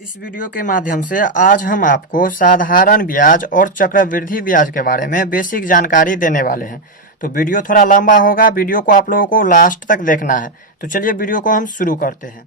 इस वीडियो के माध्यम से आज हम आपको साधारण ब्याज और चक्रवृद्धि ब्याज के बारे में बेसिक जानकारी देने वाले हैं। तो वीडियो थोड़ा लंबा होगा, वीडियो को आप लोगों को लास्ट तक देखना है। तो चलिए वीडियो को हम शुरू करते हैं।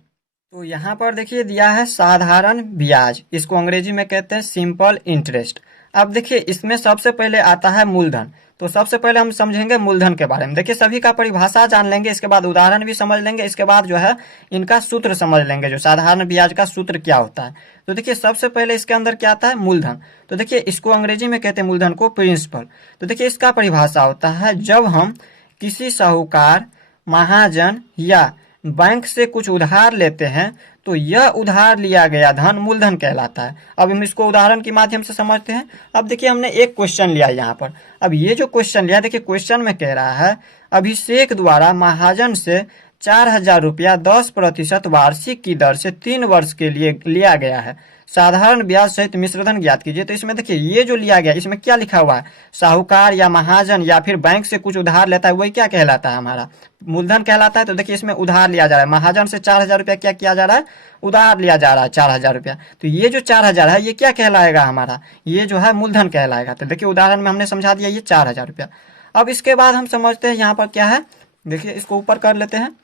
तो यहाँ पर देखिए दिया है साधारण ब्याज, इसको अंग्रेजी में कहते हैं सिंपल इंटरेस्ट। अब देखिए इसमें सबसे पहले आता है मूलधन। तो सबसे पहले हम समझेंगे मूलधन के बारे में। देखिए सभी का परिभाषा जान लेंगे, इसके बाद उदाहरण भी समझ लेंगे, इसके बाद जो है इनका सूत्र समझ लेंगे, जो साधारण ब्याज का सूत्र क्या होता है। तो देखिए सबसे पहले इसके अंदर क्या आता है, मूलधन। तो देखिए इसको अंग्रेजी में कहते हैं मूलधन को प्रिंसिपल। तो देखिए इसका परिभाषा होता है जब हम किसी साहूकार, महाजन या बैंक से कुछ उधार लेते हैं तो यह उधार लिया गया धन मूलधन कहलाता है। अब हम इसको उदाहरण के माध्यम से समझते हैं। अब देखिए हमने एक क्वेश्चन लिया यहाँ पर। अब ये जो क्वेश्चन लिया, देखिए क्वेश्चन में कह रहा है अभिषेक द्वारा महाजन से 4,000 रुपया 10% वार्षिक की दर से 3 वर्ष के लिए लिया गया है। साधारण ब्याज सहित मिश्रधन ज्ञात कीजिए। तो इसमें देखिए ये जो लिया गया, इसमें क्या लिखा हुआ है, साहूकार या महाजन या फिर बैंक से कुछ उधार लेता है, वही क्या कहलाता है, हमारा मूलधन कहलाता है। तो देखिए इसमें उधार लिया जा रहा है, महाजन से 4,000 रुपया क्या किया जा रहा है, उधार लिया जा रहा है 4,000 रुपया। तो ये जो 4,000 है ये क्या कहलाएगा, हमारा ये जो है मूलधन कहलाएगा। तो देखिए उदाहरण में हमने समझा दिया ये 4,000 रुपया। अब इसके बाद हम समझते हैं यहाँ पर क्या है। देखिए इसको ऊपर कर लेते हैं।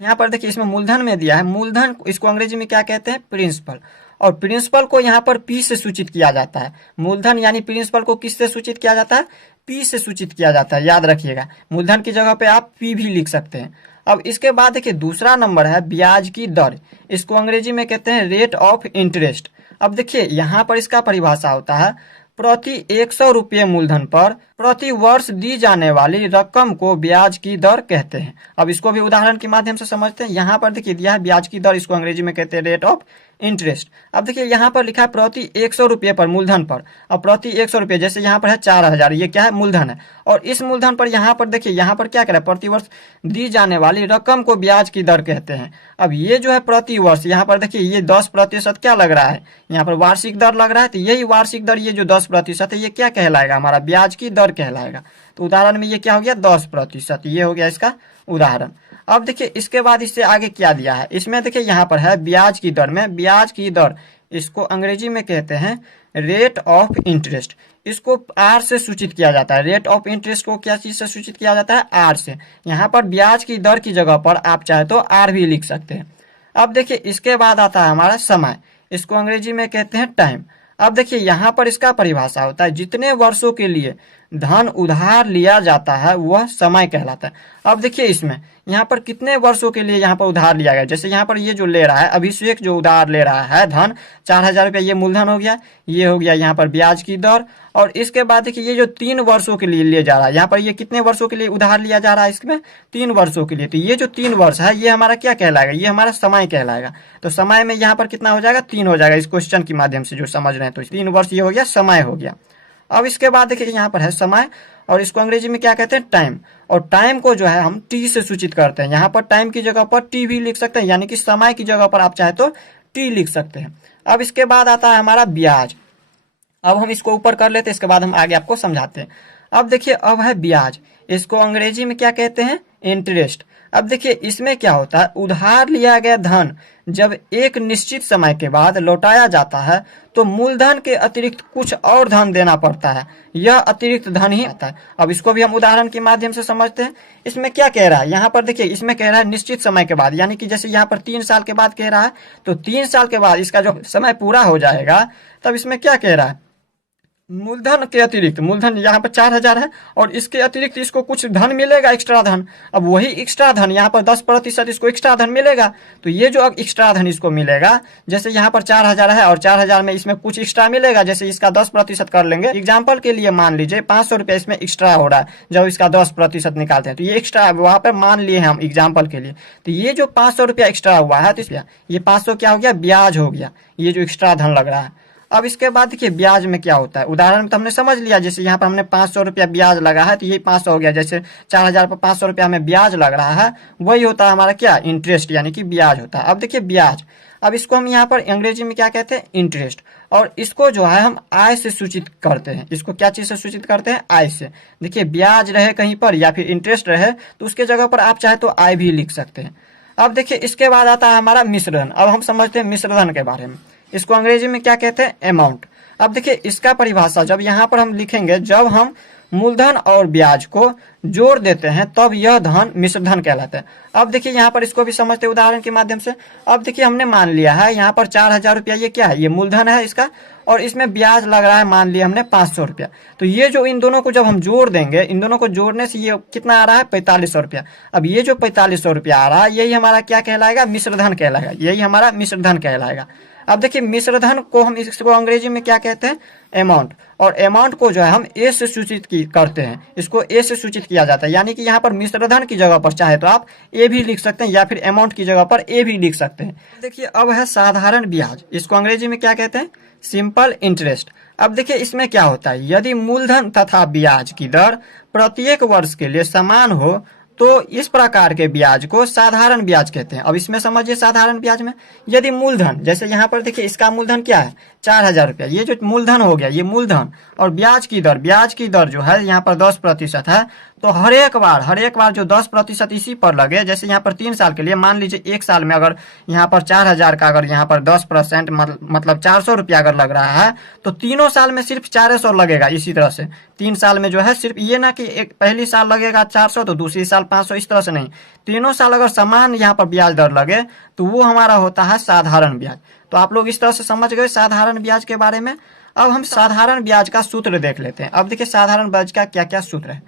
यहाँ पर देखिए इसमें मूलधन में दिया है, मूलधन इसको अंग्रेजी में क्या कहते हैं, प्रिंसिपल। और प्रिंसिपल को यहाँ पर पी से सूचित किया जाता है। मूलधन यानी प्रिंसिपल को किससे सूचित किया जाता है, पी से सूचित किया जाता है, याद रखिएगा। मूलधन की जगह पे आप पी भी लिख सकते हैं। अब इसके बाद देखिए दूसरा नंबर है ब्याज की दर। इसको अंग्रेजी में कहते हैं रेट ऑफ इंटरेस्ट। अब देखिए यहाँ पर इसका परिभाषा होता है प्रति 100 रुपये मूलधन पर प्रति वर्ष दी जाने वाली रकम को ब्याज की दर कहते हैं। अब इसको भी उदाहरण के माध्यम से समझते हैं। यहाँ पर देखिए दिया है ब्याज की दर, इसको अंग्रेजी में कहते हैं रेट ऑफ इंटरेस्ट। अब देखिए यहाँ पर लिखा है प्रति 100 रुपये पर मूलधन पर। अब प्रति 100 रुपये, जैसे यहाँ पर है 4,000, ये क्या है, मूलधन है। और इस मूलधन पर यहाँ पर देखिए यहाँ पर क्या कह रहा है, प्रतिवर्ष दी जाने वाली रकम को ब्याज की दर कहते हैं। अब ये जो है प्रति वर्ष, यहाँ पर देखिए ये 10% क्या लग रहा है, यहाँ पर वार्षिक दर लग रहा है। तो यही वार्षिक दर, ये जो 10% है, ये क्या कहलाएगा, हमारा ब्याज की दर कहलाएगा। तो उदाहरण में ये क्या हो गया, 10%, ये हो गया इसका उदाहरण। अब देखिए इसके बाद इससे आगे क्या दिया है, इसमें देखिए यहाँ पर है ब्याज की दर में, ब्याज की दर इसको अंग्रेजी में कहते हैं रेट ऑफ इंटरेस्ट। इसको आर से सूचित किया जाता है। रेट ऑफ इंटरेस्ट को क्या चीज से सूचित किया जाता है, आर से। यहाँ पर ब्याज की दर की जगह पर आप चाहे तो आर भी लिख सकते हैं। अब देखिए इसके बाद आता है हमारा समय, इसको अंग्रेजी में कहते हैं टाइम। अब देखिए यहाँ पर इसका परिभाषा होता है जितने वर्षों के लिए धन उधार लिया जाता है वह समय कहलाता है। अब देखिए इसमें यहाँ पर कितने वर्षों के लिए यहाँ पर उधार लिया गया, जैसे यहाँ पर ये जो ले रहा है अभिषेक, जो उधार ले रहा है धन 4,000 रुपया, ये मूलधन हो गया, ये हो गया यहाँ पर ब्याज की दर। और इसके बाद देखिए ये जो 3 वर्षों के लिए ले जा रहा है, यहाँ पर ये कितने वर्षों के लिए उधार लिया जा रहा है, इसमें 3 वर्षों के लिए। तो ये जो 3 वर्ष है ये हमारा क्या कहलाएगा, ये हमारा समय कहलाएगा। तो समय में यहाँ पर कितना हो जाएगा, 3 हो जाएगा। इस क्वेश्चन के माध्यम से जो समझ रहे हैं, तो 3 वर्ष ये हो गया, समय हो गया। अब इसके बाद देखिए यहाँ पर है समय, और इसको अंग्रेजी में क्या कहते हैं, टाइम। और टाइम को जो है हम टी से सूचित करते हैं। यहाँ पर टाइम की जगह पर टी भी लिख सकते हैं, यानी कि समय की जगह पर आप चाहे तो टी लिख सकते हैं। अब इसके बाद आता है हमारा ब्याज। अब हम इसको ऊपर कर लेते हैं, इसके बाद हम आगे आपको समझाते हैं। अब देखिए अब है ब्याज, इसको अंग्रेजी में क्या कहते हैं, इंटरेस्ट। अब देखिए इसमें क्या होता है, उधार लिया गया धन जब एक निश्चित समय के बाद लौटाया जाता है तो मूलधन के अतिरिक्त कुछ और धन देना पड़ता है, यह अतिरिक्त धन ही आता है। अब इसको भी हम उदाहरण के माध्यम से समझते हैं। इसमें क्या कह रहा है, यहाँ पर देखिए इसमें कह रहा है निश्चित समय के बाद, यानी कि जैसे यहाँ पर 3 साल के बाद कह रहा है, तो 3 साल के बाद इसका जो समय पूरा हो जाएगा तब इसमें क्या कह रहा है, मूलधन के अतिरिक्त, मूलधन यहाँ पर 4,000 है और इसके अतिरिक्त इसको कुछ धन मिलेगा, एक्स्ट्रा धन। अब वही एक्स्ट्रा धन यहाँ पर 10% इसको एक्स्ट्रा धन मिलेगा। तो ये जो एक्स्ट्रा धन इसको मिलेगा, जैसे यहाँ पर 4,000 है और 4,000 में इसमें कुछ एक्स्ट्रा मिलेगा, जैसे इसका 10% कर लेंगे। एग्जाम्पल के लिए मान लीजिए 500 रुपया इसमें एक्स्ट्रा हो रहा है, जब इसका 10% निकालते हैं तो ये एक्स्ट्रा वहाँ पर मान लिए हैं हम एग्जाम्पल के लिए। तो ये जो 500 रुपया एक्स्ट्रा हुआ है, तो ये 500 क्या हो गया, ब्याज हो गया, ये जो एक्स्ट्रा धन लग रहा है। अब इसके बाद देखिए ब्याज में क्या होता है, उदाहरण में तो हमने समझ लिया, जैसे यहाँ पर हमने 500 रुपया ब्याज लगा है तो ये 500 हो गया। जैसे 4,000 पर 500 रुपया हमें ब्याज लग रहा है, वही होता है हमारा क्या, इंटरेस्ट, यानी कि ब्याज होता है। अब देखिए ब्याज, अब इसको हम यहाँ पर अंग्रेजी में क्या कहते हैं, इंटरेस्ट। और इसको जो है हम आय से सूचित करते हैं। इसको क्या चीज से सूचित करते हैं, आय से। देखिए ब्याज रहे कहीं पर या फिर इंटरेस्ट रहे तो उसके जगह पर आप चाहे तो आय भी लिख सकते हैं। अब देखिए इसके बाद आता है हमारा मिश्रधन। अब हम समझते हैं मिश्रधन के बारे में। इसको अंग्रेजी में क्या कहते हैं? अमाउंट। अब देखिए इसका परिभाषा जब यहाँ पर हम लिखेंगे, जब हम मूलधन और ब्याज को जोड़ देते हैं तब यह धन मिश्रधन कहलाता है। अब देखिए यहाँ पर इसको भी समझते हैं उदाहरण के माध्यम से। अब देखिए हमने मान लिया है यहाँ पर 4,000 रुपया, ये क्या है? ये मूलधन है इसका, और इसमें ब्याज लग रहा है मान लिया हमने 500 रुपया। तो ये जो इन दोनों को जब हम जोड़ देंगे, इन दोनों को जोड़ने से ये कितना आ रहा है? 4,500 रुपया। अब ये जो 4,500 रुपया आ रहा है यही हमारा क्या कहलाएगा? मिश्रधन कहलाएगा। यही हमारा मिश्रधन कहलाएगा। अब देखिए मिश्रधन को हम इसको अंग्रेजी में क्या कहते हैं? अमाउंट। और अमाउंट को जो है हम ए से सूचित करते हैं, इसको ए से सूचित किया जाता है। यानी कि यहाँ पर मिश्रधन की जगह पर चाहे तो आप ए भी लिख सकते हैं या फिर अमाउंट की जगह पर ए भी लिख सकते हैं। देखिए अब है साधारण ब्याज। इसको अंग्रेजी में क्या कहते हैं? Simple interest. अब देखिए इसमें क्या होता है, यदि मूलधन तथा ब्याज की दर प्रत्येक वर्ष के लिए समान हो तो इस प्रकार के ब्याज को साधारण ब्याज कहते हैं। अब इसमें समझिए साधारण ब्याज में यदि मूलधन, जैसे यहाँ पर देखिए इसका मूलधन क्या है? 4,000 रुपया। ये जो मूलधन हो गया ये मूलधन, और ब्याज की दर जो है यहाँ पर 10% है। तो हर एक बार जो 10% इसी पर लगे, जैसे यहाँ पर 3 साल के लिए, मान लीजिए एक साल में अगर यहाँ पर 4,000 का अगर यहाँ पर 10% मतलब 400 रुपया अगर लग रहा है तो तीनों साल में सिर्फ 400 लगेगा। इसी तरह से 3 साल में जो है सिर्फ ये ना कि एक पहली साल लगेगा 400 तो दूसरी साल 500, इस तरह से नहीं। तीनों साल अगर समान यहाँ पर ब्याज दर लगे तो वो हमारा होता है साधारण ब्याज। तो आप लोग इस तरह से समझ गए साधारण ब्याज के बारे में। अब हम साधारण ब्याज का सूत्र देख लेते हैं। अब देखिए साधारण ब्याज का क्या क्या सूत्र है।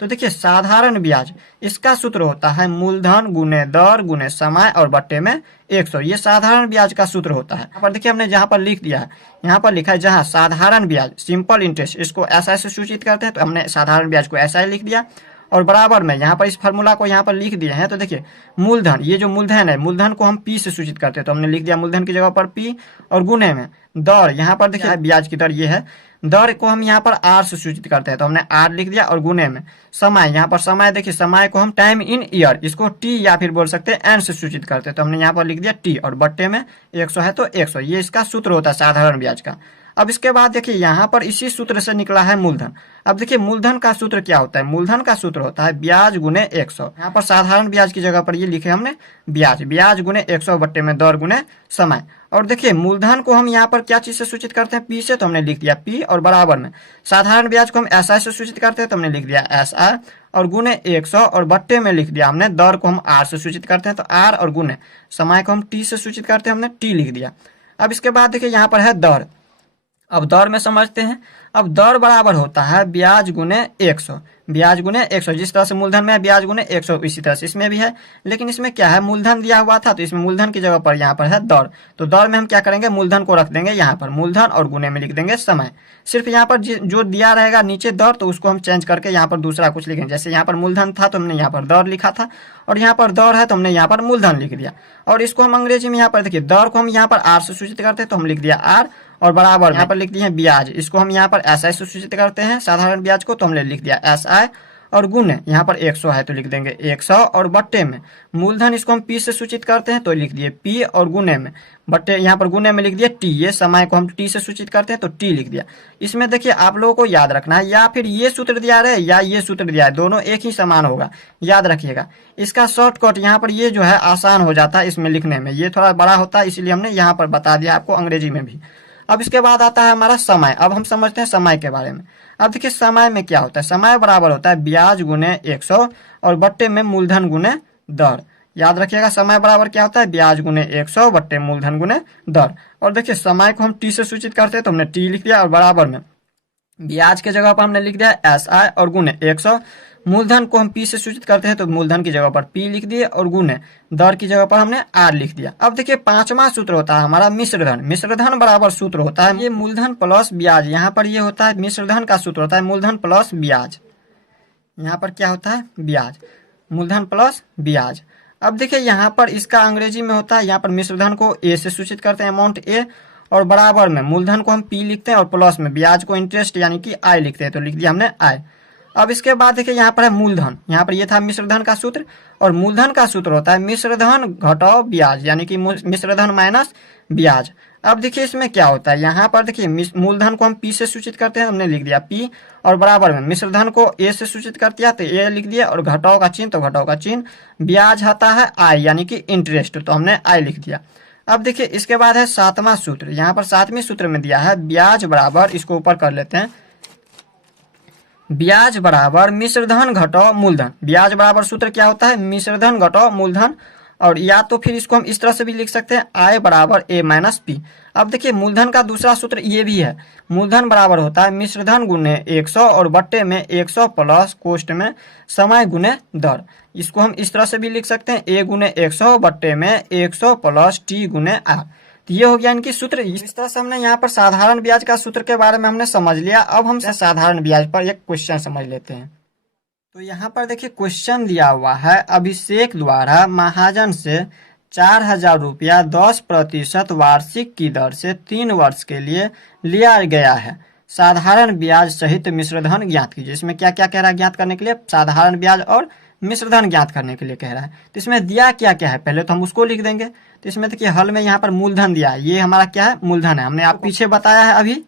तो देखिए साधारण ब्याज, इसका सूत्र होता है मूलधन गुने दर गुने समय और बट्टे में 100। ये साधारण ब्याज का सूत्र होता है। यहाँ पर देखिए हमने जहाँ पर लिख दिया है, यहाँ पर लिखा है जहाँ साधारण ब्याज सिंपल इंटरेस्ट, इसको ऐसा ऐसे सूचित करते हैं तो हमने साधारण ब्याज को ऐसा ही लिख दिया। और बराबर में यहाँ पर इस फार्मूला को यहाँ पर लिख दिए हैं। तो देखिए मूलधन, ये जो मूलधन है, मूलधन को हम पी से सूचित करते हैं तो हमने लिख दिया मूलधन की जगह पर पी। और गुने में दर, यहाँ पर देखिए ब्याज की दर ये है, दर को हम यहाँ पर आर से सूचित करते हैं तो हमने आर लिख दिया। और गुने में समय, यहाँ पर समय देखिए समय को हम टाइम इन ईयर, इसको टी या फिर बोल सकते हैं एन से सूचित करते हैं तो हमने यहाँ पर लिख दिया टी। और बट्टे में 100 है तो 100। ये इसका सूत्र होता है साधारण ब्याज का। अब इसके बाद देखिए यहाँ पर इसी सूत्र से निकला है मूलधन। अब देखिए मूलधन का सूत्र क्या होता है? मूलधन का सूत्र होता है ब्याज गुने 100। यहाँ पर साधारण ब्याज की जगह पर ये लिखे हमने ब्याज गुने 100 बट्टे में दर गुने समय। और देखिए मूलधन को हम यहाँ पर क्या चीज से सूचित करते हैं? पी से, तो हमने लिख दिया पी। और बराबर में साधारण ब्याज को हम एस आई से सूचित करते हैं तो हमने लिख दिया एस आई। और गुने 100 और बट्टे में लिख दिया हमने दर को हम आर से सूचित करते हैं तो आर। और गुने समय को हम टी से सूचित करते हैं, हमने टी लिख दिया। अब इसके बाद देखिए यहाँ पर है दर। अब दर में समझते हैं। अब दर बराबर होता है ब्याज गुने 100। ब्याज गुने 100, जिस तरह से मूलधन में है ब्याज गुने 100 इसी तरह से इसमें भी है। लेकिन इसमें क्या है, मूलधन दिया हुआ था तो इसमें मूलधन की जगह पर यहाँ पर है दर। तो दर में हम क्या करेंगे, मूलधन को रख देंगे यहाँ पर मूलधन और गुने में लिख देंगे समय। सिर्फ यहाँ पर जो दिया रहेगा नीचे दर तो उसको हम चेंज करके यहाँ पर दूसरा कुछ लिखेंगे। जैसे यहाँ पर मूलधन था तो हमने यहाँ पर दर लिखा था, और यहाँ पर दर है तो हमने यहाँ पर मूलधन लिख दिया। और इसको हम अंग्रेजी में यहाँ पर देखिए दर को हम यहाँ पर आर से सूचित करते हैं तो हम लिख दिया आर। और बराबर यहाँ पर लिख दिए ब्याज, इसको हम यहाँ पर एस आई से सूचित करते हैं साधारण ब्याज को तो हमने लिख दिया एस आई। और गुने यहाँ पर 100 है तो लिख देंगे 100। और बट्टे में मूलधन इसको हम पी से सूचित करते हैं तो लिख दिए पी। और गुने में बट्टे यहाँ पर गुने में लिख दिया टी। ये समय को हम टी से सूचित करते हैं तो टी लिख दिया। इसमें देखिए आप लोगों को याद रखना है, या फिर ये सूत्र दिया रहे या ये सूत्र दिया है, दोनों एक ही समान होगा, याद रखिएगा। इसका शॉर्टकट यहाँ पर ये जो है आसान हो जाता है इसमें लिखने में, ये थोड़ा बड़ा होता है इसलिए हमने यहाँ पर बता दिया आपको अंग्रेजी में भी। अब इसके बाद आता है हमारा समय। अब हम समझते हैं समय के बारे में। अब देखिए समय में क्या होता है, समय बराबर होता है ब्याज गुने 100 और बट्टे में मूलधन गुने दर। याद रखिएगा समय बराबर क्या होता है, ब्याज गुने 100 बट्टे मूलधन गुने दर। और देखिए समय को हम टी से सूचित करते हैं तो हमने टी लिख दिया। और बराबर में ब्याज के जगह पर हमने लिख दिया एस आई। और गुने 100, मूलधन को हम पी से सूचित करते हैं तो मूलधन की जगह पर पी लिख दिए। और गुने दर की जगह पर हमने आर लिख दिया। अब देखिए पांचवा सूत्र होता है हमारा मिश्रधन। मिश्रधन बराबर सूत्र होता है ये मूलधन प्लस ब्याज। यहाँ पर ये होता है मिश्रधन का सूत्र होता है मूलधन प्लस ब्याज। यहाँ पर क्या होता है, ब्याज, मूलधन प्लस ब्याज। अब देखिए यहाँ पर इसका अंग्रेजी में होता है, यहाँ पर मिश्रधन को ए से सूचित करते हैं अमाउंट ए। और बराबर में मूलधन को हम पी लिखते हैं और प्लस में ब्याज को इंटरेस्ट यानी कि आई लिखते हैं तो लिख दिया हमने आई। अब इसके बाद देखिए यहाँ पर है मूलधन। यहाँ पर ये था मिश्रधन का सूत्र, और मूलधन का सूत्र होता है मिश्रधन घटाओ ब्याज यानी कि मिश्रधन माइनस ब्याज। अब देखिए इसमें क्या होता है, यहाँ पर देखिए मूलधन को हम पी से सूचित करते हैं, हमने लिख दिया पी, और बराबर में मिश्रधन को ए से सूचित कर दिया तो ए लिख दिया, और घटाओ का चिन्ह तो घटाओ का चिन्ह, ब्याज आता है आई यानी कि इंटरेस्ट, तो हमने आई लिख दिया। अब देखिए इसके बाद है सातवां सूत्र, यहाँ पर सातवें सूत्र में दिया है ब्याज बराबर, इसको ऊपर कर लेते हैं, ब्याज बराबर मिश्रधन घटाओ मूलधन। ब्याज बराबर सूत्र क्या होता है, मिश्रधन घटाओ मूलधन, और या तो फिर इसको हम इस तरह से भी लिख सकते हैं आय बराबर ए माइनस पी। अब देखिए मूलधन का दूसरा सूत्र ये भी है, मूलधन बराबर होता है मिश्रधन गुने 100 और बट्टे में 100 प्लस कोष्ट में समय गुने दर। इसको हम इस तरह से भी लिख सकते हैं ए गुने 100 बट्टे में 100 प्लस टी गुने आर। तो ये हो गया इनकी सूत्र। इस तरह से हमने यहाँ पर साधारण ब्याज का सूत्र के बारे में हमने समझ लिया। अब हम साधारण ब्याज पर एक क्वेश्चन समझ लेते हैं। तो यहाँ पर देखिए क्वेश्चन दिया हुआ है, अभिषेक द्वारा महाजन से 4,000 रुपया 10% वार्षिक की दर से 3 वर्ष के लिए लिया गया है। साधारण ब्याज सहित मिश्रधन ज्ञात कीजिए। इसमें क्या क्या कह रहा है ज्ञात करने के लिए, साधारण ब्याज और मिश्रधन ज्ञात करने के लिए कह रहा है। तो इसमें दिया क्या क्या है पहले तो हम उसको लिख देंगे। तो इसमें देखिए हल में यहाँ पर मूलधन दिया है, ये हमारा क्या है मूलधन है। हमने आप पीछे बताया है, अभी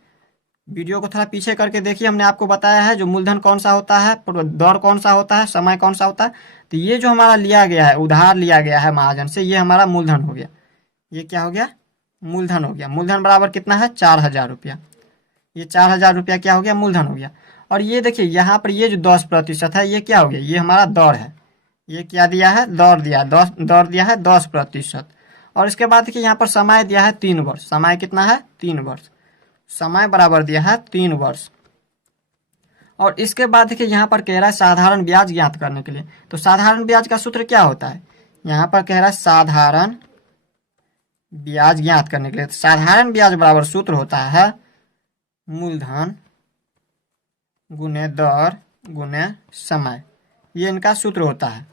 वीडियो को थोड़ा पीछे करके देखिए, हमने आपको बताया है जो मूलधन कौन सा होता है, दर कौन सा होता है, समय कौन सा होता है। तो ये जो हमारा लिया गया है, उधार लिया गया है महाजन से, ये हमारा मूलधन हो गया। ये क्या हो गया, मूलधन हो गया। मूलधन बराबर कितना है 4,000 रुपया। ये 4,000 रुपया क्या हो गया, मूलधन हो गया। और ये देखिए यहाँ पर ये जो 10% है, ये क्या हो गया, ये हमारा दर है। ये क्या दिया है, दर दिया, दर दिया है 10%। और इसके बाद देखिए यहाँ पर समय दिया है 3 वर्ष। समय कितना है, 3 वर्ष। समय बराबर दिया है 3 वर्ष। और इसके बाद देखिए यहाँ पर कह रहा है साधारण ब्याज ज्ञात करने के लिए। तो साधारण ब्याज का सूत्र क्या होता है, यहाँ पर कह रहा है साधारण ब्याज ज्ञात करने के लिए। तो साधारण ब्याज बराबर सूत्र होता है मूलधन गुने दर गुने समय, ये इनका सूत्र होता है,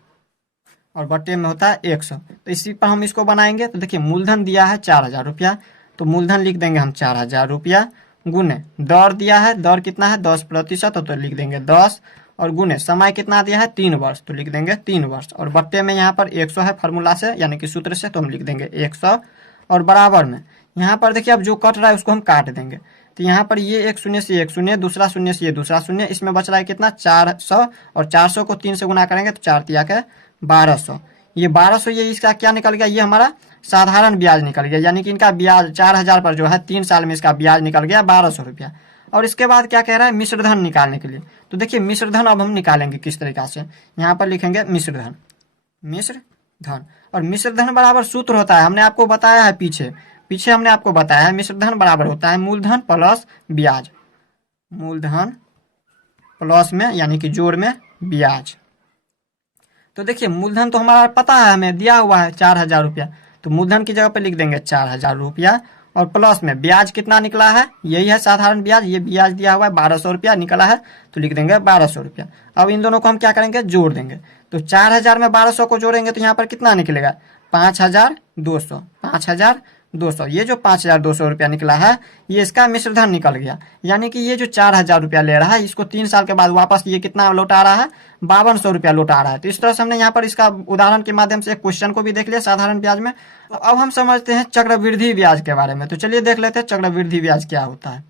और बट्टे में होता है 100। तो इसी पर हम इसको बनाएंगे। तो देखिए मूलधन दिया है 4,000 रुपया, तो मूलधन लिख देंगे हम 4,000 रुपया, गुने दर दिया है, दर कितना है 10%, तो लिख देंगे 10, और गुने समय कितना दिया है 3 वर्ष, तो लिख देंगे 3 वर्ष, और बट्टे में यहाँ पर 100 है फार्मूला से यानी कि सूत्र से, तो हम लिख देंगे 100, और बराबर में यहाँ पर देखिए अब जो कट रहा है उसको हम काट देंगे। तो यहाँ पर ये एक शून्य से एक शून्य, दूसरा शून्य से ये दूसरा शून्य, इसमें बच रहा है कितना 400, और 400 को 3 से गुना करेंगे तो 4 तिया के 1200। ये 1200 ये इसका क्या निकल गया, ये हमारा साधारण ब्याज निकल गया, यानी कि इनका ब्याज 4,000 पर जो है 3 साल में इसका ब्याज निकल गया 1,200 रुपया। और इसके बाद क्या कह रहा है, मिश्रधन निकालने के लिए। तो देखिए मिश्रधन अब हम निकालेंगे किस तरीका से, यहाँ पर लिखेंगे मिश्रधन, मिश्रधन। और मिश्रधन बराबर सूत्र होता है, हमने आपको बताया है पीछे हमने आपको बताया है मिश्रधन बराबर होता है मूलधन प्लस ब्याज, मूलधन प्लस में यानी कि जोड़ में ब्याज। तो देखिए मूलधन तो हमारा पता है, हमें दिया हुआ है 4,000 रुपया, तो मूलधन की जगह पे लिख देंगे 4,000 रुपया, और प्लस में ब्याज कितना निकला है, यही है साधारण ब्याज, ये ब्याज दिया हुआ है 1,200 रुपया निकला है, तो लिख देंगे 1,200 रुपया। अब इन दोनों को हम क्या करेंगे, जोड़ देंगे। तो 4,000 में 1,200 को जोड़ेंगे तो यहाँ पर कितना निकलेगा 5,200, 5,200। ये जो 5,200 रुपया निकला है ये इसका मिश्रधन निकल गया, यानी कि ये जो 4,000 रुपया ले रहा है इसको 3 साल के बाद वापस ये कितना लौटा रहा है 5,200 रुपया लौटा रहा है। तो इस तरह से हमने यहाँ पर इसका उदाहरण के माध्यम से एक क्वेश्चन को भी देख लिया साधारण ब्याज में। तो अब हम समझते हैं चक्रवृद्धि ब्याज के बारे में। तो चलिए देख लेते हैं चक्रवृद्धि ब्याज क्या होता है।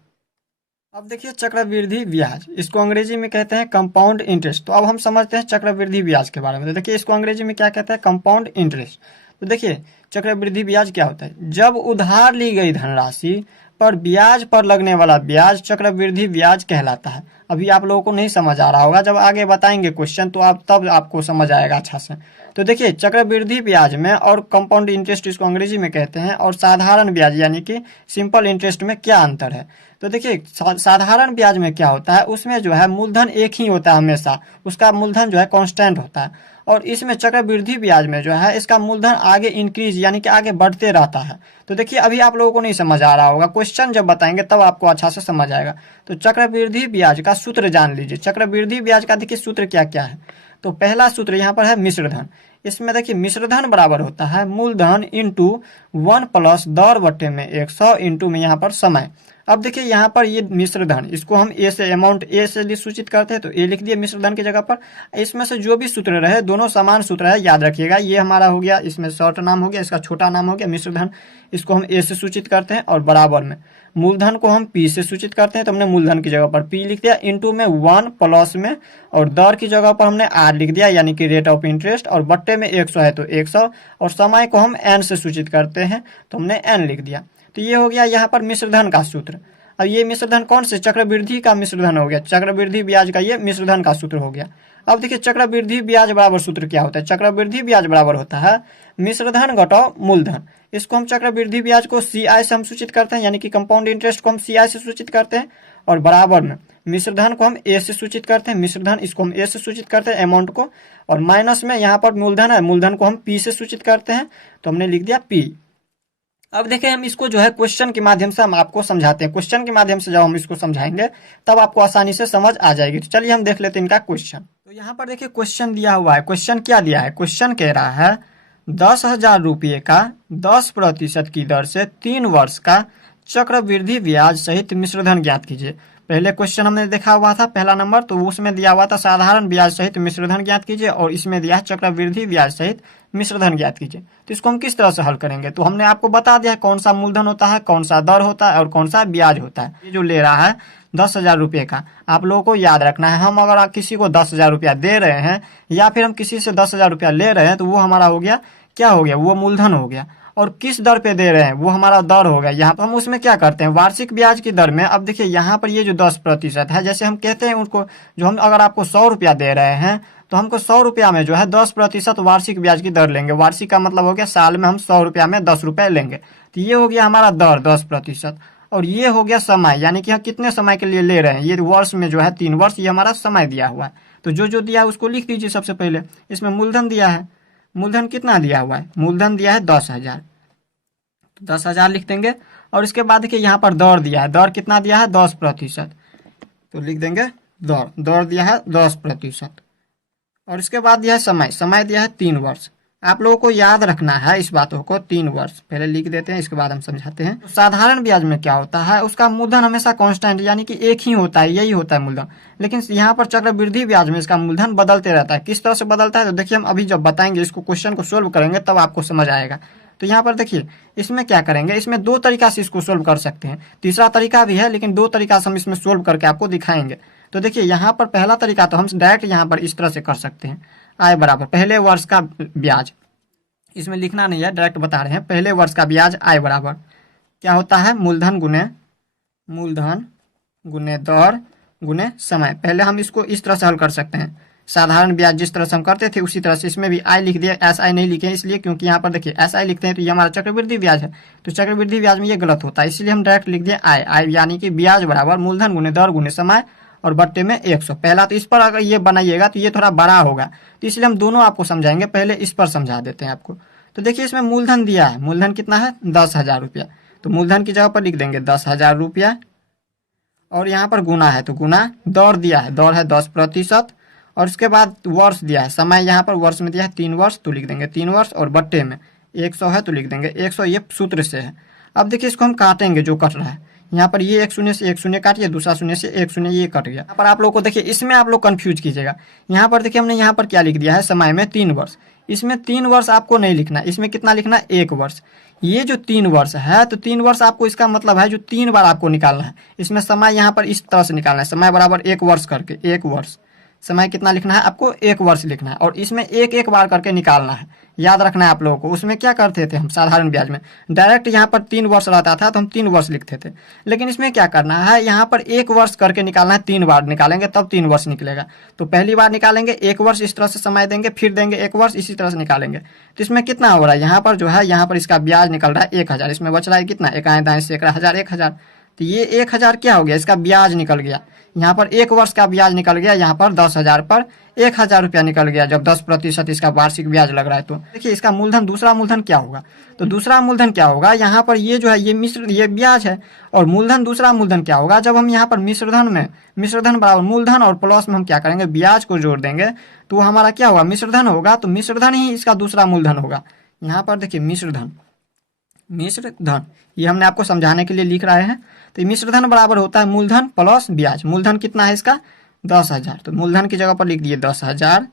अब देखिए चक्रवृद्धि ब्याज, इसको अंग्रेजी में कहते हैं कंपाउंड इंटरेस्ट। तो अब हम समझते हैं चक्रवृद्धि ब्याज के बारे में। तो देखिए इसको अंग्रेजी में क्या कहते हैं, कंपाउंड इंटरेस्ट। तो देखिए चक्रवृद्धि ब्याज क्या होता है, जब उधार ली गई धनराशि पर ब्याज पर लगने वाला ब्याज चक्रवृद्धि ब्याज कहलाता है। अभी आप लोगों को नहीं समझ आ रहा होगा, जब आगे बताएंगे क्वेश्चन तो आप तब आपको समझ आएगा अच्छा से। तो देखिए चक्रवृद्धि ब्याज में और कंपाउंड इंटरेस्ट इसको अंग्रेजी में कहते हैं, और साधारण ब्याज यानी कि सिंपल इंटरेस्ट में क्या अंतर है। तो देखिए साधारण ब्याज में क्या होता है, उसमें जो है मूलधन एक ही होता है हमेशा, उसका मूलधन जो है कांस्टेंट होता है। और इसमें चक्रवृद्धि ब्याज में जो है इसका मूलधन आगे इंक्रीज यानी कि आगे बढ़ते रहता है। तो देखिए अभी आप लोगों को नहीं समझ आ रहा होगा, क्वेश्चन जब बताएंगे तब आपको अच्छा से समझ आएगा। तो चक्रवृद्धि ब्याज का सूत्र जान लीजिए। चक्रवृद्धि ब्याज का देखिए सूत्र क्या क्या है। तो पहला सूत्र यहाँ पर है मिश्रधन, इसमें देखिए मिश्रधन बराबर होता है मूलधन इंटू 1 प्लस दर बट्टे में 100 इंटू में यहाँ पर समय। अब देखिए यहाँ पर ये मिश्रधन, इसको हम ए से अमाउंट ए से सूचित करते हैं, तो ए लिख दिए मिश्रधन की जगह पर। इसमें से जो भी सूत्र रहे दोनों समान सूत्र है, याद रखिएगा। ये हमारा हो गया, इसमें शॉर्ट नाम हो गया, इसका छोटा नाम हो गया मिश्रधन, इसको हम ए से सूचित करते हैं। और बराबर में मूलधन को हम पी से सूचित करते हैं, तो हमने मूलधन की जगह पर पी लिख दिया, इंटू में 1 प्लस में, और दर की जगह पर हमने आर लिख दिया यानी कि रेट ऑफ इंटरेस्ट, और बट्टे में 100 है तो 100, और समय को हम एन से सूचित करते हैं तो हमने एन लिख दिया। तो ये हो गया यहाँ पर मिश्रधन का सूत्र। अब ये मिश्रधन कौन से, चक्रवृद्धि का मिश्रधन हो गया, चक्रवृद्धि ब्याज का ये मिश्रधन का सूत्र हो गया। अब देखिए चक्रवृद्धि ब्याज बराबर सूत्र क्या होता है, चक्रवृद्धि ब्याज बराबर होता है मिश्रधन घटाओ मूलधन। इसको हम चक्रवृद्धि ब्याज को CI से हम सूचित करते हैं, यानी कि कंपाउंड इंटरेस्ट को हम CI से सूचित करते हैं, और बराबर में मिश्रधन को हम ए से सूचित करते हैं, मिश्रधन इसको हम ए से सूचित करते हैं अमाउंट को, और माइनस में यहाँ पर मूलधन है, मूलधन को हम पी से सूचित करते हैं, तो हमने लिख दिया पी। अब देखें हम इसको जो है क्वेश्चन के माध्यम से हम आपको समझाते हैं। क्वेश्चन के माध्यम से जब हम इसको समझाएंगे तब आपको आसानी से समझ आ जाएगी। तो चलिए हम देख लेते हैं इनका क्वेश्चन। तो यहाँ पर देखिए क्वेश्चन दिया हुआ है। क्वेश्चन क्या दिया है, क्वेश्चन कह रहा है 10,000 रुपये का 10% की दर से 3 वर्ष का चक्रवृद्धि ब्याज सहित मिश्रधन ज्ञात कीजिए। पहले क्वेश्चन हमने देखा हुआ था पहला नंबर, तो उसमें दिया हुआ था साधारण ब्याज सहित मिश्रधन ज्ञात कीजिए, और इसमें दिया है चक्रवृद्धि ब्याज सहित मिश्रधन ज्ञात कीजिए। तो इसको हम किस तरह से हल करेंगे, तो हमने आपको बता दिया है कौन सा मूलधन होता है, कौन सा दर होता है और कौन सा ब्याज होता है। ये जो ले रहा है 10,000 रुपये का, आप लोगों को याद रखना है, हम अगर किसी को 10,000 रुपया दे रहे हैं या फिर हम किसी से 10,000 रुपया ले रहे हैं, तो वो हमारा हो गया, क्या हो गया, वो मूलधन हो गया। और किस दर पे दे रहे हैं, वो हमारा दर होगा। यहाँ पर हम उसमें क्या करते हैं, वार्षिक ब्याज की दर में। अब देखिए यहाँ पर ये जो 10% है, जैसे हम कहते हैं उसको, जो हम अगर आपको 100 रुपया दे रहे हैं तो हमको 100 रुपया में जो है 10% वार्षिक ब्याज की दर लेंगे। वार्षिक का मतलब हो गया साल में हम 100 रुपया में 10 रुपये लेंगे। तो ये हो गया हमारा दर 10%। और ये हो गया समय, यानी कि हम कितने समय के लिए ले रहे हैं, ये वर्ष में जो है 3 वर्ष, ये हमारा समय दिया हुआ है। तो जो जो दिया है उसको लिख दीजिए। सबसे पहले इसमें मूलधन दिया है, मूलधन कितना दिया हुआ है, मूलधन दिया है 10,000, 10,000 लिख देंगे। और इसके बाद देखिए यहाँ पर दर दिया है, दर कितना दिया है 10%, तो लिख देंगे दर, दर दिया है 10%। और इसके बाद दिया है समय, समय दिया है 3 वर्ष। आप लोगों को याद रखना है इस बातों को, 3 वर्ष पहले लिख देते हैं, इसके बाद हम समझाते हैं। तो साधारण ब्याज में क्या होता है, उसका मूलधन हमेशा कांस्टेंट यानी कि एक ही होता है, यही होता है मूलधन। लेकिन यहाँ पर चक्रवृद्धि ब्याज में इसका मूलधन बदलते रहता है। किस तरह से बदलता है, तो देखिए हम अभी जब बताएंगे, इसको क्वेश्चन को सोल्व करेंगे तब आपको समझ आएगा। तो यहाँ पर देखिए इसमें क्या करेंगे, इसमें 2 तरीका से इसको सोल्व कर सकते हैं, तीसरा तरीका भी है, लेकिन 2 तरीका से हम इसमें सोल्व करके आपको दिखाएंगे। तो देखिए यहाँ पर पहला तरीका तो हम डायरेक्ट यहाँ पर इस तरह से कर सकते हैं, आय बराबर पहले वर्ष का ब्याज, इसमें लिखना नहीं है, डायरेक्ट बता रहे हैं। पहले वर्ष का ब्याज आय बराबर क्या होता है, मूलधन गुने दर गुने समय। पहले हम इसको इस तरह से हल कर सकते हैं, साधारण ब्याज जिस तरह से हम करते थे उसी तरह से इसमें भी आई लिख दिया, SI नहीं लिखे इसलिए क्योंकि यहाँ पर देखिए SI लिखते हैं तो ये हमारा चक्रवृद्धि ब्याज है, तो चक्रवृद्धि ब्याज में ये गलत होता है, इसलिए हम डायरेक्ट लिख दिए आई यानी कि ब्याज बराबर मूलधन गुने दर गुने समय और बट्टे में 100। पहला तो इस पर अगर ये बनाइएगा तो ये थोड़ा बड़ा होगा, तो इसलिए हम दोनों आपको समझाएंगे, पहले इस पर समझा देते हैं आपको। तो देखिए इसमें मूलधन दिया है, मूलधन कितना है 10,000 रुपया, तो मूलधन की जगह पर लिख देंगे 10,000 रुपया, और यहाँ पर गुना है तो गुना, दर दिया है, दर है 10%, और उसके बाद वर्ष दिया है, समय यहाँ पर वर्ष में दिया है 3 वर्ष, तो लिख देंगे 3 वर्ष, और बट्टे में 100 है तो लिख देंगे 100, ये सूत्र से है। अब देखिए इसको हम काटेंगे, जो कट रहा है यहाँ पर, ये 1 शून्य से 1 शून्य काटिए, दूसरा शून्य से 1 शून्य, ये कट गया। यहाँ पर आप लोग को देखिए इसमें आप लोग कंफ्यूज कीजिएगा, यहाँ पर देखिए हमने यहाँ पर क्या लिख दिया है, समय में 3 वर्ष, इसमें 3 वर्ष आपको नहीं लिखना, इसमें कितना लिखना है 1 वर्ष। ये जो 3 वर्ष है तो 3 वर्ष आपको, इसका मतलब है जो 3 बार आपको निकालना है। इसमें समय यहाँ पर इस तरह से निकालना है, समय बराबर 1 वर्ष करके, 1 वर्ष, समय कितना लिखना है आपको 1 वर्ष लिखना है, और इसमें एक एक बार करके निकालना है, याद रखना है आप लोगों को। उसमें क्या करते थे हम साधारण ब्याज में, डायरेक्ट यहाँ पर 3 वर्ष रहता था तो हम 3 वर्ष लिखते थे, लेकिन इसमें क्या करना है, यहाँ पर 1 वर्ष करके निकालना है, 3 बार निकालेंगे तब 3 वर्ष निकलेगा। तो पहली बार निकालेंगे 1 वर्ष, इस तरह से समय देंगे, फिर देंगे 1 वर्ष, इसी तरह से निकालेंगे। तो इसमें कितना हो रहा है, यहाँ पर जो है यहाँ पर इसका ब्याज निकल रहा है 1,000, इसमें बच रहा है कितना, एक आए दाएं से 1,000, 1,000, तो ये 1000 क्या हो गया, इसका ब्याज निकल गया। यहाँ पर 1 वर्ष का ब्याज निकल गया, यहाँ पर 10,000 पर 1000 रुपया निकल गया जब 10% इसका वार्षिक ब्याज लग रहा है। तो देखिए इसका मूलधन, दूसरा मूलधन क्या होगा, तो दूसरा मूलधन क्या होगा, यहाँ पर ये जो है ये ब्याज है, और मूलधन दूसरा मूलधन क्या होगा, जब हम यहाँ पर मिश्रधन बराबर मूलधन और प्लस में हम क्या करेंगे, ब्याज को जोड़ देंगे तो हमारा क्या होगा, मिश्रधन होगा। तो मिश्रधन ही इसका दूसरा मूलधन होगा। यहाँ पर देखिए मिश्रधन ये हमने आपको समझाने के लिए लिख रहे हैं। तो मिश्रधन बराबर होता है मूलधन प्लस ब्याज। मूलधन कितना है इसका, 10,000, तो मूलधन की जगह पर लिख दिए 10,000,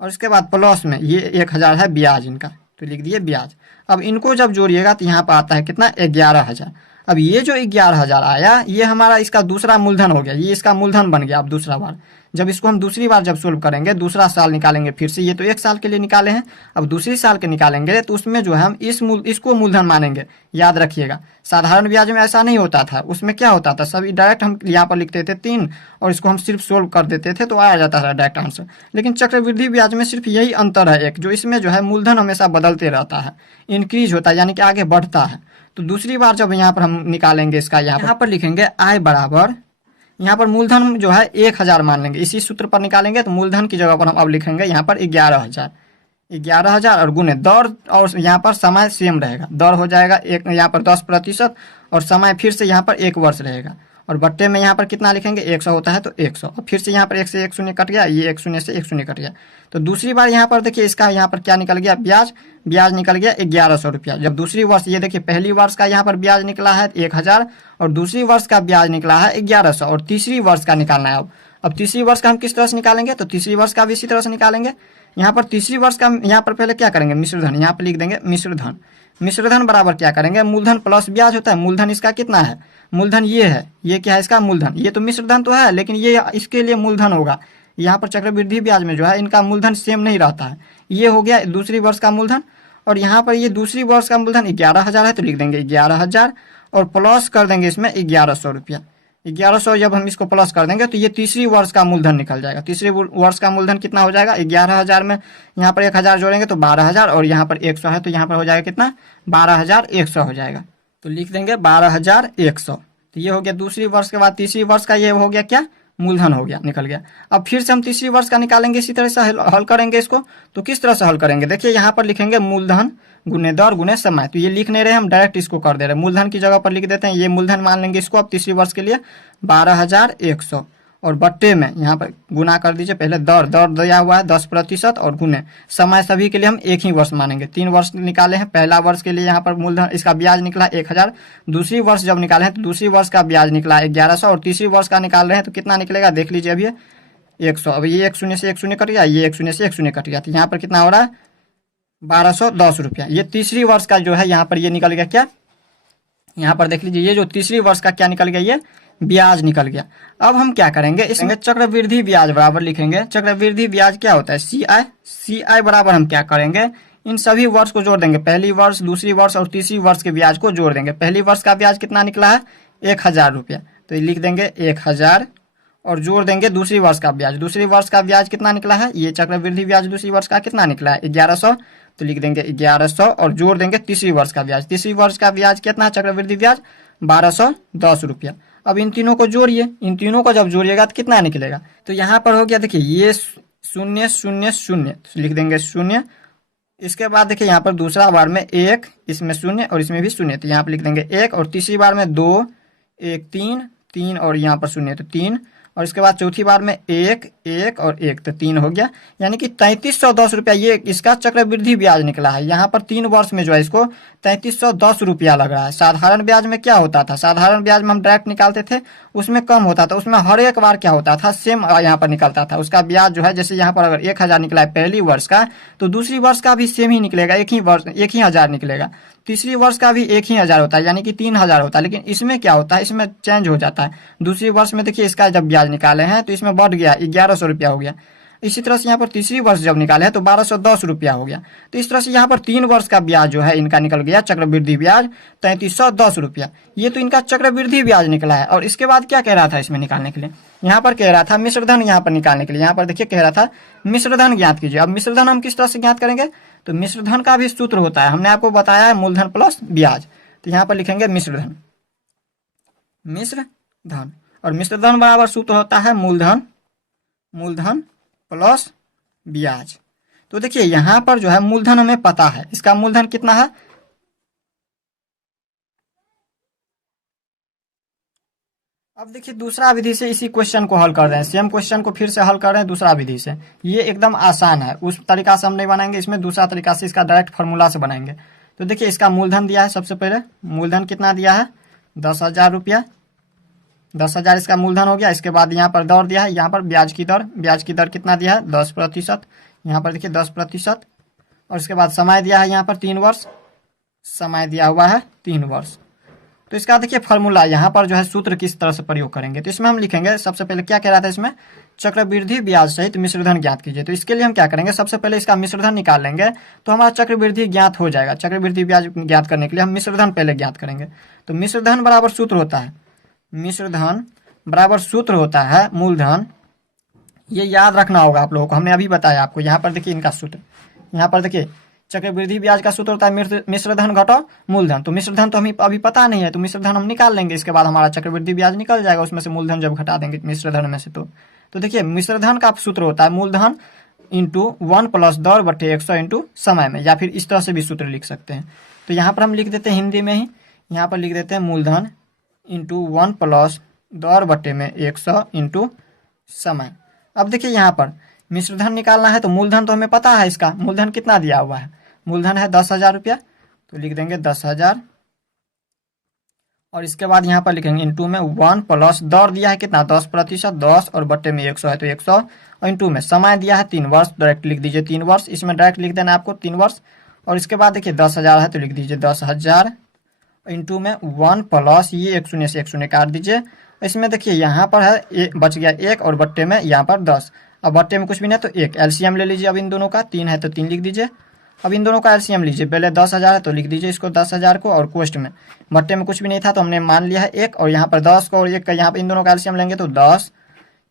और इसके बाद प्लस में ये 1,000 है ब्याज इनका, तो लिख दिए ब्याज। अब इनको जब जोड़िएगा तो यहाँ पर आता है कितना, 11,000। अब ये जो 11,000 आया ये हमारा इसका दूसरा मूलधन हो गया, ये इसका मूलधन बन गया। अब दूसरा बार जब इसको हम दूसरी बार जब सोल्व करेंगे, दूसरा साल निकालेंगे फिर से, ये तो 1 साल के लिए निकाले हैं, अब दूसरी साल के निकालेंगे तो उसमें जो है हम इसको मूलधन मानेंगे। याद रखिएगा साधारण ब्याज में ऐसा नहीं होता था, उसमें क्या होता था, सभी डायरेक्ट हम यहाँ पर लिखते थे 3 और इसको हम सिर्फ सोल्व कर देते थे तो आ जाता था डायरेक्ट आंसर। लेकिन चक्रवृद्धि ब्याज में सिर्फ यही अंतर है एक, जो इसमें जो है मूलधन हमेशा बदलते रहता है, इंक्रीज होता है, यानी कि आगे बढ़ता है। तो दूसरी बार जब यहाँ पर हम निकालेंगे इसका, यहाँ पर लिखेंगे आय बराबर, यहाँ पर मूलधन जो है 1,000 मान लेंगे, इसी सूत्र पर निकालेंगे तो मूलधन की जगह पर हम अब लिखेंगे यहाँ पर 11,000 और गुने दर, और यहाँ पर समय सेम रहेगा, दर हो जाएगा एक, यहाँ पर 10% और समय फिर से यहाँ पर 1 वर्ष रहेगा, और बट्टे में यहाँ पर कितना लिखेंगे, 100 होता है तो 100, और फिर से यहाँ पर 1 से 1 शून्य कट गया, ये 1 शून्य से 1 शून्य कट गया। तो दूसरी बार यहाँ पर देखिए इसका यहाँ पर क्या निकल गया, ब्याज निकल गया 1,100 रुपया। जब दूसरी वर्ष, ये देखिए पहली वर्ष का यहाँ पर ब्याज निकला है 1,000 और दूसरी वर्ष का ब्याज निकला है 1,100 और तीसरी वर्ष का निकालना है। अब तीसरी वर्ष का हम किस तरह से निकालेंगे, तो तीसरी वर्ष का भी इसी तरह से निकालेंगे। यहाँ पर तीसरी वर्ष का यहाँ पर पहले क्या करेंगे, मिश्रधन, यहाँ पर लिख देंगे मिश्रधन बराबर क्या करेंगे, मूलधन प्लस ब्याज होता है। मूलधन इसका कितना है, मूलधन ये है, ये क्या है इसका मूलधन, ये तो मिश्रधन तो है लेकिन ये इसके लिए मूलधन होगा। यहाँ पर चक्रवृद्धि ब्याज में जो है इनका मूलधन सेम नहीं रहता है। ये हो गया दूसरी वर्ष का मूलधन, और यहाँ पर ये दूसरी वर्ष का मूलधन 11,000 है तो लिख देंगे 11,000 और प्लस कर देंगे इसमें 1,100 रुपया। 1,100 जब हम इसको प्लस कर देंगे तो ये तीसरी वर्ष का मूलधन निकल जाएगा। तीसरी वर्ष का मूलधन कितना हो जाएगा, 11,000 में यहाँ पर 1,000 जोड़ेंगे तो 12,000 और यहाँ पर 100 है तो यहाँ पर हो जाएगा कितना, 12,100 हो जाएगा। तो लिख देंगे 12,100। तो ये हो गया दूसरी वर्ष के बाद तीसरी वर्ष का, ये हो गया क्या, मूलधन हो गया, निकल गया। अब फिर से हम तीसरी वर्ष का निकालेंगे, इसी तरह से हल करेंगे इसको। तो किस तरह से हल करेंगे, देखिए यहाँ पर लिखेंगे मूलधन गुने दर गुने समय। तो ये लिख नहीं रहे हम, डायरेक्ट इसको कर दे रहे हैं, मूलधन की जगह पर लिख देते हैं, ये मूलधन मान लेंगे इसको अब तीसरी वर्ष के लिए 12,100 और बट्टे में यहाँ पर गुना कर दीजिए, पहले दर दिया हुआ है 10% और गुने समय, सभी के लिए हम एक ही वर्ष मानेंगे। 3 वर्ष निकाले हैं, पहला वर्ष के लिए यहाँ पर मूलधन इसका ब्याज निकला 1,000, दूसरी वर्ष जब निकाले हैं तो दूसरी वर्ष का ब्याज निकला 1,100 और तीसरी वर्ष का निकाल रहे हैं तो कितना निकलेगा, देख लीजिए अभी 100। अब ये 1 शून्य से 1 शून्य कट गया, ये 1 शून्य से 1 शून्य कट गया, तो यहाँ पर कितना हो रहा है 1,210 रुपया। ये तीसरी वर्ष का जो है यहाँ पर ये निकल गया क्या, यहाँ पर देख लीजिए ये जो तीसरी वर्ष का क्या निकल गया, ये ब्याज निकल गया। अब हम क्या करेंगे, इसमें चक्रवृद्धि ब्याज बराबर लिखेंगे। चक्रवृद्धि ब्याज क्या होता है, CI बराबर हम क्या करेंगे, इन सभी वर्ष को जोड़ देंगे, पहली वर्ष दूसरी वर्ष और तीसरी वर्ष के ब्याज को जोड़ देंगे। पहली वर्ष का ब्याज कितना निकला है 1,000 रुपया, तो ये लिख देंगे 1,000 और जोड़ देंगे दूसरी वर्ष का ब्याज। दूसरी वर्ष का ब्याज कितना निकला है, ये चक्रवृद्धि ब्याज दूसरी वर्ष का कितना निकला है 1,100, तो लिख देंगे 1,100 और जोड़ देंगे तीसरी वर्ष का ब्याज। तीसरी वर्ष का ब्याज कितना है, चक्रवृद्धि ब्याज 1,210 रुपया। अब इन तीनों को जोड़िए, इन तीनों को जब जोड़िएगा तो कितना निकलेगा, तो यहाँ पर हो गया देखिए ये 0 0 0, तो लिख देंगे 0। इसके बाद देखिए यहाँ पर दूसरा बार में 1, इसमें 0 और इसमें भी 0, तो यहाँ पर लिख देंगे 1, और तीसरी बार में 2 1 3 और यहाँ पर 0 तो 3, और इसके बाद चौथी बार में 1 1 और 1 तो 3 हो गया, यानी कि 3,310 रुपया ये इसका चक्रवृद्धि ब्याज निकला है। यहाँ पर 3 वर्ष में जो है इसको 3,310 रुपया लग रहा है। साधारण ब्याज में क्या होता था, साधारण ब्याज में हम डायरेक्ट निकालते थे, उसमें कम होता था, उसमें हर एक बार क्या होता था सेम यहाँ पर निकलता था उसका ब्याज जो है। जैसे यहाँ पर अगर 1,000 निकला है पहली वर्ष का, तो दूसरी वर्ष का भी सेम ही निकलेगा, एक ही 1,000 निकलेगा। तीसरी वर्ष का भी 1,000 होता है, यानी कि 3,000 होता है। लेकिन इसमें क्या होता है, इसमें चेंज हो जाता है। दूसरी वर्ष में देखिए इसका जब ब्याज निकाले हैं तो इसमें बढ़ गया 1,100 रुपया हो गया। इसी तरह से यहाँ पर तीसरी वर्ष जब निकाले हैं तो 1,210 रुपया हो गया। तो इस तरह से यहाँ पर 3 वर्ष का ब्याज जो है इनका निकल गया चक्रवृद्धि ब्याज 3,310 रुपया। ये तो इनका चक्रवृद्धि ब्याज निकला है। और इसके बाद क्या कह रहा था इसमें निकालने के लिए, यहाँ पर कह रहा था मिश्रधन यहाँ पर निकालने के लिए। यहाँ पर देखिए कह रहा था मिश्रधन ज्ञात कीजिए। अब मिश्रधन हम किस तरह से ज्ञात करेंगे, तो मिश्रधन का भी सूत्र होता है, हमने आपको बताया है मूलधन प्लस ब्याज। तो यहाँ पर लिखेंगे मिश्रधन। मिश्र धन। और मिश्र धन बराबर सूत्र होता है मूलधन, मूलधन प्लस ब्याज। तो देखिए यहाँ पर जो है मूलधन हमें पता है, इसका मूलधन कितना है, अब देखिए दूसरा विधि से इसी क्वेश्चन को हल कर रहे हैं, सेम क्वेश्चन को फिर से हल कर रहे हैं दूसरा विधि से। ये एकदम आसान है, उस तरीका से हम नहीं बनाएंगे, इसमें दूसरा तरीका से इसका डायरेक्ट फार्मूला से बनाएंगे। तो देखिए इसका मूलधन दिया है, सबसे पहले मूलधन कितना दिया है 10,000 रुपया, 10,000 इसका मूलधन हो गया। इसके बाद यहाँ पर दर दिया है, यहाँ पर ब्याज की दर, ब्याज की दर कितना दिया है 10%, यहाँ पर देखिए 10%। और इसके बाद समय दिया है यहाँ पर 3 वर्ष, समय दिया हुआ है 3 वर्ष। तो इसका देखिए फॉर्मूला यहाँ पर जो है सूत्र किस तरह से प्रयोग करेंगे, तो इसमें हम लिखेंगे सबसे पहले क्या कह रहा था इसमें, चक्रवृद्धि ब्याज सहित मिश्रधन ज्ञात कीजिए। तो इसके लिए हम क्या करेंगे, सबसे पहले इसका मिश्रधन निकाल लेंगे तो हमारा चक्रवृद्धि ज्ञात हो जाएगा। चक्रवृद्धि ब्याज ज्ञात करने के लिए हम मिश्रधन पहले ज्ञात करेंगे। तो मिश्रधन बराबर सूत्र होता है, मिश्रधन बराबर सूत्र होता है मूलधन, ये याद रखना होगा आप लोगों को, हमने अभी बताया आपको। यहाँ पर देखिए इनका सूत्र, यहाँ पर देखिए चक्रवृद्धि ब्याज का सूत्र होता है मिश्रधन घटो मूलधन। तो मिश्रधन तो हमें अभी पता नहीं है, तो मिश्रधन हम निकाल लेंगे, इसके बाद हमारा चक्रवृद्धि ब्याज निकल जाएगा उसमें से, मूलधन जब घटा देंगे मिश्रधन में से। तो देखिए मिश्रधन का सूत्र होता है मूलधन इंटू 1 प्लस दर बटे 100 इंटू समय में, या फिर इस तरह से भी सूत्र लिख सकते हैं। तो यहाँ पर हम लिख देते हैं हिंदी में ही, यहाँ पर लिख देते हैं मूलधन इंटू 1 प्लस दर बटे में 100 इंटू समय। अब देखिए यहाँ पर मिश्रधन निकालना है, तो मूलधन तो हमें पता है, इसका मूलधन कितना दिया हुआ है, मूलधन है 10,000 रुपया, तो लिख देंगे 10,000। और इसके बाद यहाँ पर लिखेंगे इंटू में 1 प्लस दर दिया है कितना 10%, 10 और बट्टे में 100 है तो 100, और इंटू में समय दिया है 3 वर्ष, डायरेक्ट लिख दीजिए 3 वर्ष, इसमें डायरेक्ट लिख देना है आपको 3 वर्ष। और इसके बाद देखिए 10,000 है तो लिख दीजिए 10,000, इंटू में 1 प्लस ये 1 शून्य से 1 शून्य काट दीजिए। इसमें देखिए यहाँ पर है बच गया 1 और बट्टे में यहाँ पर 10, अब बट्टे में कुछ भी नहीं तो 1, एलसीएम ले लीजिए अब इन दोनों का, 3 है तो 3 लिख दीजिए। अब इन दोनों का एलसीएम लीजिए, पहले 10,000 है तो लिख दीजिए इसको 10,000 को, और कोष्ट में बट्टे में कुछ भी नहीं था तो हमने मान लिया है 1, और यहाँ पर 10 को और 1 का यहाँ पर इन दोनों का एलसीएम लेंगे तो 10।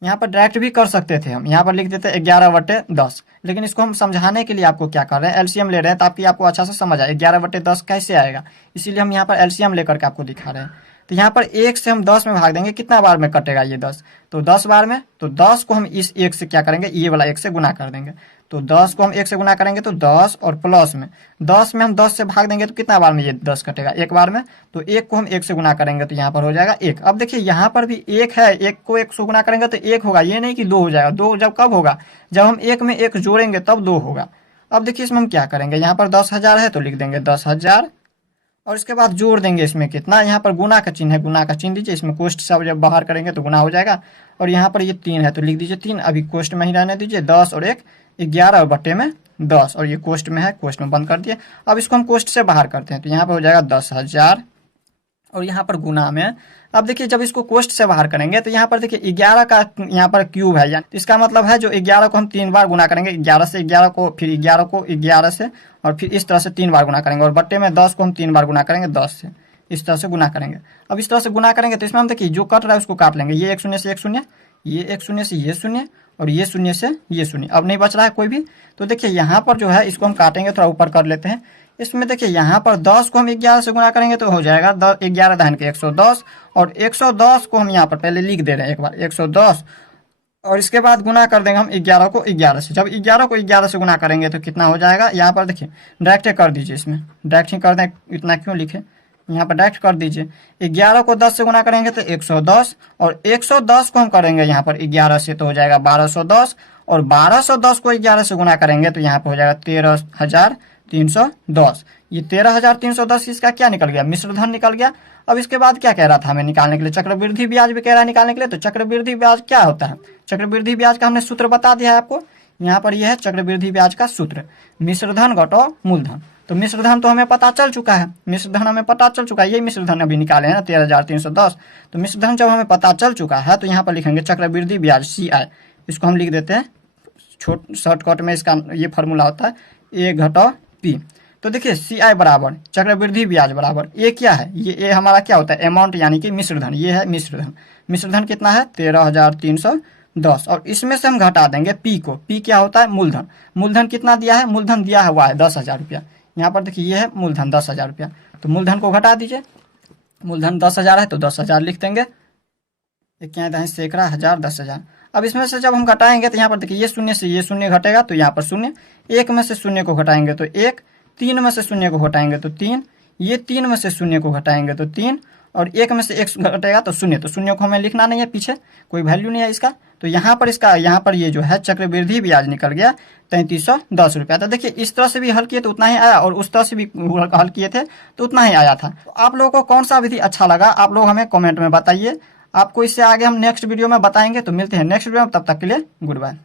यहाँ पर डायरेक्ट भी कर सकते थे हम, यहाँ पर लिख देते 11/10, लेकिन इसको हम समझाने के लिए आपको क्या कर रहे हैं एलसीएम ले रहे हैं ताकि आपको अच्छा से समझ आए 11/10 कैसे आएगा, इसीलिए हम यहाँ पर एलसीएम लेकर के आपको दिखा रहे हैं। तो यहाँ पर 1 से हम 10 में भाग देंगे, कितना बार में कटेगा ये 10, तो 10 बार में, तो 10 को हम इस 1 से क्या करेंगे, ये वाला 1 से गुना कर देंगे। तो 10 को हम 1 से गुना करेंगे तो 10, और प्लस में 10 में हम 10 से भाग देंगे तो कितना बार में ये 10 कटेगा, 1 बार में, तो 1 को हम 1 से गुना करेंगे तो यहाँ पर हो जाएगा 1। अब देखिए यहाँ पर भी 1 है, 1 को 1 से गुना करेंगे तो 1 होगा, ये नहीं कि 2 हो जाएगा, 2 जब कब होगा, जब हम 1 में 1 जोड़ेंगे तब 2 होगा। अब देखिए इसमें हम क्या करेंगे, यहाँ पर 10,000 है तो लिख देंगे 10,000, और इसके बाद जोड़ देंगे इसमें कितना, यहाँ पर गुना का चिन्ह है, गुना का चिन्ह दीजिए, इसमें कोष्ट सब जब बाहर करेंगे तो गुना हो जाएगा। और यहाँ पर ये 3 है तो लिख दीजिए 3, अभी कोष्ट में ही रहने दीजिए, 10 और 1 11 और बट्टे में 10, और ये कोष्ट में है, कोष्ट में बंद कर दिए। अब इसको हम कोष्ट से बाहर करते हैं तो यहाँ पर हो जाएगा 10,000, और यहाँ पर गुना में, अब देखिए जब इसको कोष्ट से बाहर करेंगे तो यहाँ पर देखिए 11 का यहाँ पर क्यूब है, यानी तो इसका मतलब है जो 11 को हम 3 बार गुना करेंगे, 11 से 11 को, फिर 11 को 11 से, और फिर इस तरह से 3 बार गुना करेंगे, और बट्टे में 10 को हम 3 बार गुना करेंगे 10 से, इस तरह से गुना करेंगे। अब इस तरह से गुना करेंगे तो इसमें हम देखिए जो कट रहा है उसको काट लेंगे, ये 1 शून्य से 1 शून्य, ये 1 शून्य से ये शून्य, और ये शून्य से ये शून्य, अब नहीं बच रहा है कोई भी। तो देखिए यहाँ पर जो है इसको हम काटेंगे, थोड़ा ऊपर कर लेते हैं। इसमें देखिए यहाँ पर 10 को हम 11 से गुना करेंगे तो हो जाएगा 11 दहन के 110, और 110 को हम यहाँ पर पहले लिख दे रहे हैं एक बार 110, और इसके बाद गुना कर देंगे हम 11 को 11 से। जब 11 को 11 से गुना करेंगे तो कितना हो जाएगा, यहाँ पर देखिए डायरेक्ट कर दीजिए, इसमें डायरेक्ट ही कर दें, इतना क्यों लिखे, यहाँ पर डायरेक्ट कर दीजिए। 11 को 10 से गुना करेंगे तो 110, और 110 को हम करेंगे यहाँ पर 11 से तो हो जाएगा 1210, और 1210 को 11 से गुना करेंगे तो यहाँ पर हो जाएगा 13,310। ये 13,310 इसका क्या निकल गया, मिश्रधन निकल गया। अब इसके बाद क्या कह रहा था हमें निकालने के लिए, चक्रवृद्धि ब्याज भी कह रहा है निकालने के लिए। तो चक्रवृद्धि ब्याज क्या होता है, चक्रवृद्धि ब्याज का हमने सूत्र बता दिया है आपको, यहाँ पर यह है चक्रवृद्धि ब्याज का सूत्र, मिश्रधन घटो मूलधन। तो मिश्रधन तो हमें पता चल चुका है, मिश्रधन हमें पता चल चुका है, यही मिश्रधन अभी निकाले हैं ना 13,310। तो मिश्रधन जब हमें पता चल चुका है तो यहाँ पर लिखेंगे चक्रवृद्धि ब्याज CI, इसको हम लिख देते हैं शॉर्टकट में, इसका ये फार्मूला होता है A घटो P। तो देखिए CI बराबर चक्रवृद्धि ब्याज बराबर A क्या है, ये A हमारा क्या होता है, अमाउंट यानी कि मिश्रधन, ये है मिश्रधन। मिश्रधन कितना है 13,310, और इसमें से हम घटा देंगे P को, P क्या होता है मूलधन। मूलधन कितना दिया है, मूलधन दिया हुआ है 10,000 रुपया, यहाँ पर देखिए ये है मूलधन 10,000 रुपया, तो मूलधन को घटा दीजिए। मूलधन 10,000 है तो 10,000 लिख देंगे। एक क्या है सैकड़ा, हजार, 10,000। अब इसमें से जब हम घटाएंगे तो यहाँ पर देखिए ये शून्य से ये शून्य घटेगा तो यहाँ पर शून्य, एक में से शून्य को घटाएंगे तो एक, तीन में से शून्य को घटाएंगे तो तीन, ये तीन में से शून्य को घटाएंगे तो तीन, और एक में से एक घटेगा तो शून्य, तो शून्य को हमें लिखना नहीं है, पीछे कोई वैल्यू नहीं है इसका। तो यहाँ पर ये जो है चक्रवृद्धि ब्याज निकल गया 3,310 रुपया। तो देखिए इस तरह से भी हल किए तो उतना ही आया, और उस तरह से भी हल किए थे तो उतना ही आया था। तो आप लोगों को कौन सा विधि अच्छा लगा आप लोग हमें कमेंट में बताइए। आपको इससे आगे हम नेक्स्ट वीडियो में बताएंगे। तो मिलते हैं नेक्स्ट वीडियो में, तब तक के लिए गुड बाय।